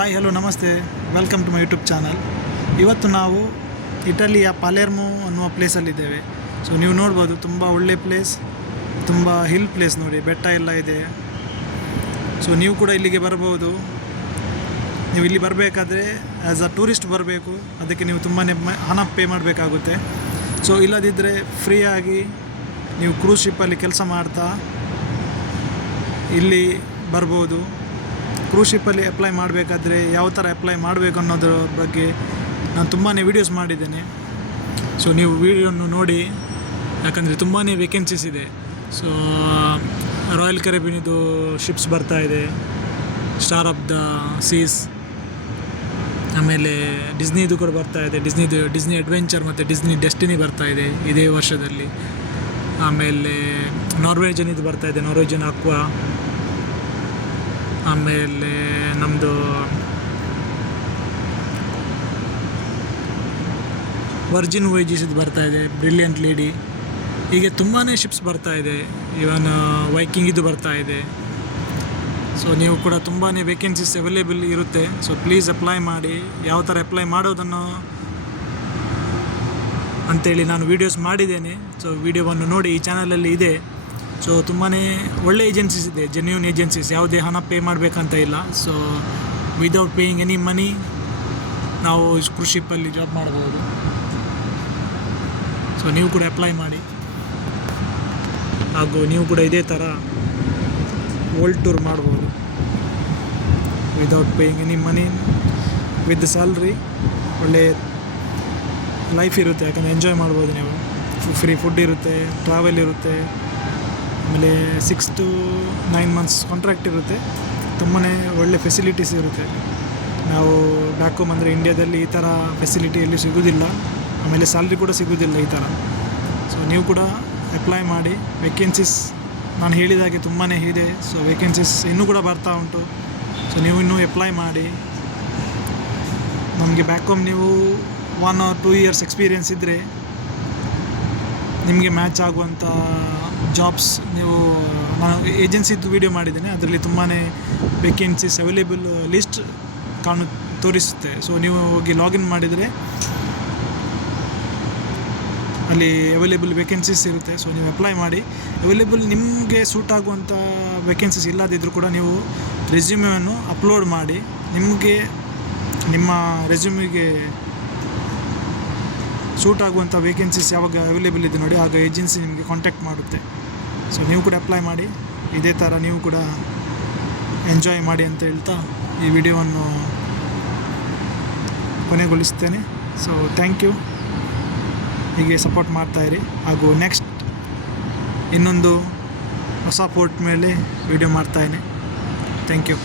Hi hello ನಮಸ್ತೆ, welcome to my YouTube channel. ಇವತ್ತು ನಾವು ಇಟಲಿಯ ಪಾಲೆರ್ಮೋ ಅನ್ನುವ ಪ್ಲೇಸಲ್ಲಿದ್ದೇವೆ. ಸೊ ನೀವು ನೋಡ್ಬೋದು, ತುಂಬ ಒಳ್ಳೆ ಪ್ಲೇಸ್, ತುಂಬ ಹಿಲ್ ಪ್ಲೇಸ್ ನೋಡಿ, ಬೆಟ್ಟ ಎಲ್ಲ ಇದೆ. ಸೊ ನೀವು ಕೂಡ ಇಲ್ಲಿಗೆ ಬರ್ಬೋದು. ನೀವು ಇಲ್ಲಿ ಬರಬೇಕಾದ್ರೆ ಆ್ಯಸ್ ಅ ಟೂರಿಸ್ಟ್ ಬರಬೇಕು, ಅದಕ್ಕೆ ನೀವು ತುಂಬಾ ಹಣ ಪೇ ಮಾಡಬೇಕಾಗುತ್ತೆ. ಸೊ ಇಲ್ಲದಿದ್ದರೆ ಫ್ರೀಯಾಗಿ ನೀವು ಕ್ರೂಸ್ ಶಿಪ್ಪಲ್ಲಿ ಕೆಲಸ ಮಾಡ್ತಾ ಇಲ್ಲಿ ಬರ್ಬೋದು. ಕ್ರೂಸ್ ಶಿಪ್ಪಲ್ಲಿ ಅಪ್ಲೈ ಮಾಡಬೇಕಾದ್ರೆ ಯಾವ ಥರ ಅಪ್ಲೈ ಮಾಡಬೇಕು ಅನ್ನೋದ್ರ ಬಗ್ಗೆ ನಾನು ತುಂಬಾ ವೀಡಿಯೋಸ್ ಮಾಡಿದ್ದೇನೆ. ಸೊ ನೀವು ವೀಡಿಯೋನು ನೋಡಿ, ಯಾಕಂದರೆ ತುಂಬಾ ವೇಕೆನ್ಸೀಸ್ ಇದೆ. ಸೊ ರಾಯಲ್ ಕೆರೆಬಿನಿದು ಶಿಪ್ಸ್ ಬರ್ತಾ ಇದೆ, ಸ್ಟಾರ್ ಆಫ್ ದ ಸೀಸ್, ಆಮೇಲೆ ಡಿಸ್ನಿದು ಕೂಡ ಬರ್ತಾ ಇದೆ. ಡಿಸ್ನಿ ಅಡ್ವೆಂಚರ್ ಮತ್ತು ಡಿಸ್ನಿ ಡೆಸ್ಟಿನಿ ಬರ್ತಾ ಇದೆ ಇದೇ ವರ್ಷದಲ್ಲಿ. ಆಮೇಲೆ ನಾರ್ವೇಜನ್ ಇದು ಬರ್ತಾ ಇದೆ, ನಾರ್ವೇಜನ್ ಅಕ್ವಾ. ಆಮೇಲೆ ನಮ್ಮದು ವರ್ಜಿನ್ ವೈಜಿಸ್ ಇದು ಬರ್ತಾ ಇದೆ, ಬ್ರಿಲಿಯಂಟ್ ಲೇಡಿ. ಹೀಗೆ ತುಂಬಾ ಶಿಪ್ಸ್ ಬರ್ತಾ ಇದೆ. ಇವನ್ ವೈಕಿಂಗ್ ಇದು ಬರ್ತಾ ಇದೆ. ಸೊ ನೀವು ಕೂಡ ತುಂಬಾ ವೇಕೆನ್ಸೀಸ್ ಅವೈಲೇಬಲ್ ಇರುತ್ತೆ. ಸೊ ಪ್ಲೀಸ್ ಅಪ್ಲೈ ಮಾಡಿ. ಯಾವ ಥರ ಅಪ್ಲೈ ಮಾಡೋದನ್ನು ಅಂಥೇಳಿ ನಾನು ವೀಡಿಯೋಸ್ ಮಾಡಿದ್ದೇನೆ. ಸೊ ವೀಡಿಯೋವನ್ನು ನೋಡಿ, ಈ ಚಾನಲಲ್ಲಿ ಇದೆ. ಸೊ ತುಂಬಾ ಒಳ್ಳೆ ಏಜೆನ್ಸೀಸ್ ಇದೆ, ಜೆನ್ಯೂನ್ ಏಜೆನ್ಸೀಸ್, ಯಾವುದೇ ಹಣ ಪೇ ಮಾಡಬೇಕಂತ ಇಲ್ಲ. So without paying any money ನಾವು ಕ್ರೂಸ್ ಶಿಪ್ಪಲ್ಲಿ ಜಾಬ್ ಮಾಡ್ಬೋದು. ಸೊ ನೀವು ಕೂಡ ಅಪ್ಲೈ ಮಾಡಿ, ಹಾಗೂ ನೀವು ಕೂಡ ಇದೇ ಥರ ವರ್ಲ್ಡ್ ಟೂರ್ ಮಾಡ್ಬೋದು without paying any money, with salary. ಒಳ್ಳೆ ಲೈಫ್ ಇರುತ್ತೆ, ಯಾಕಂದರೆ ಎಂಜಾಯ್ ಮಾಡ್ಬೋದು. ನೀವು ಫ್ರೀ ಫುಡ್ ಇರುತ್ತೆ, ಟ್ರಾವೆಲ್ ಇರುತ್ತೆ, ಆಮೇಲೆ 6 to 9 months ಕಾಂಟ್ರಾಕ್ಟ್ ಇರುತ್ತೆ. ತುಂಬಾ ಒಳ್ಳೆ ಫೆಸಿಲಿಟೀಸ್ ಇರುತ್ತೆ. ನಾವು ಬ್ಯಾಕ್ ಹೋಮ್ ಅಂದರೆ ಇಂಡಿಯಾದಲ್ಲಿ ಈ ಥರ ಫೆಸಿಲಿಟಿ ಎಲ್ಲಿ ಸಿಗೋದಿಲ್ಲ, ಆಮೇಲೆ ಸ್ಯಾಲ್ರಿ ಕೂಡ ಸಿಗೋದಿಲ್ಲ ಈ ಥರ. ಸೊ ನೀವು ಕೂಡ ಅಪ್ಲೈ ಮಾಡಿ. ವೇಕೆನ್ಸೀಸ್ ನಾನು ಹೇಳಿದಾಗೆ ತುಂಬಾ ಇದೆ. ಸೊ ವೇಕೆನ್ಸೀಸ್ ಇನ್ನೂ ಕೂಡ ಬರ್ತಾ ಉಂಟು. ಸೊ ನೀವು ಇನ್ನೂ ಅಪ್ಲೈ ಮಾಡಿ. ನಮಗೆ ಬ್ಯಾಕ್ ಹೋಮ್ ನೀವು 1 or 2 years ಎಕ್ಸ್ಪೀರಿಯೆನ್ಸ್ ಇದ್ದರೆ ನಿಮಗೆ ಮ್ಯಾಚ್ ಆಗುವಂಥ ಜಾಬ್ಸ್, ನೀವು ನಾನು ಏಜೆನ್ಸಿದು ವೀಡಿಯೋ ಮಾಡಿದ್ದೇನೆ, ಅದರಲ್ಲಿ ತುಂಬಾ ವೇಕೆನ್ಸೀಸ್ ಅವೈಲೇಬಲ್ ಲಿಸ್ಟ್ ತೋರಿಸುತ್ತೆ. ಸೊ ನೀವು ಹೋಗಿ ಲಾಗಿನ್ ಮಾಡಿದರೆ ಅಲ್ಲಿ ಅವೈಲೇಬಲ್ ವೇಕೆನ್ಸೀಸ್ ಇರುತ್ತೆ. ಸೊ ನೀವು ಅಪ್ಲೈ ಮಾಡಿ. ಅವೈಲೇಬಲ್ ನಿಮಗೆ ಸೂಟ್ ಆಗುವಂಥ ವೇಕೆನ್ಸೀಸ್ ಇಲ್ಲದಿದ್ದರೂ ಕೂಡ ನೀವು ರೆಸ್ಯೂಮೆಯನ್ನು ಅಪ್ಲೋಡ್ ಮಾಡಿ. ನಿಮಗೆ ನಿಮ್ಮ ರೆಸ್ಯೂಮಿಗೆ ಸೂಟ್ ಆಗುವಂಥ ವೇಕೆನ್ಸೀಸ್ ಯಾವಾಗ ಅವೈಲೇಬಲ್ ಇದೆ ನೋಡಿ, ಆಗ ಏಜೆನ್ಸಿ ನಿಮಗೆ ಕಾಂಟ್ಯಾಕ್ಟ್ ಮಾಡುತ್ತೆ. ಸೊ ನೀವು ಕೂಡ ಅಪ್ಲೈ ಮಾಡಿ. ಇದೇ ಥರ ನೀವು ಕೂಡ ಎಂಜಾಯ್ ಮಾಡಿ ಅಂತ ಹೇಳ್ತಾ ಈ ವಿಡಿಯೋವನ್ನು ಕೊನೆಗೊಳಿಸ್ತೇನೆ. So thank you. ಹೀಗೆ ಸಪೋರ್ಟ್ ಮಾಡ್ತಾಯಿರಿ. ಹಾಗೂ ನೆಕ್ಸ್ಟ್ ಇನ್ನೊಂದು ಹೊಸ ಪೋರ್ಟ್ ಮೇಲೆ ವಿಡಿಯೋ ಮಾಡ್ತಾಯಿನಿ. Thank you.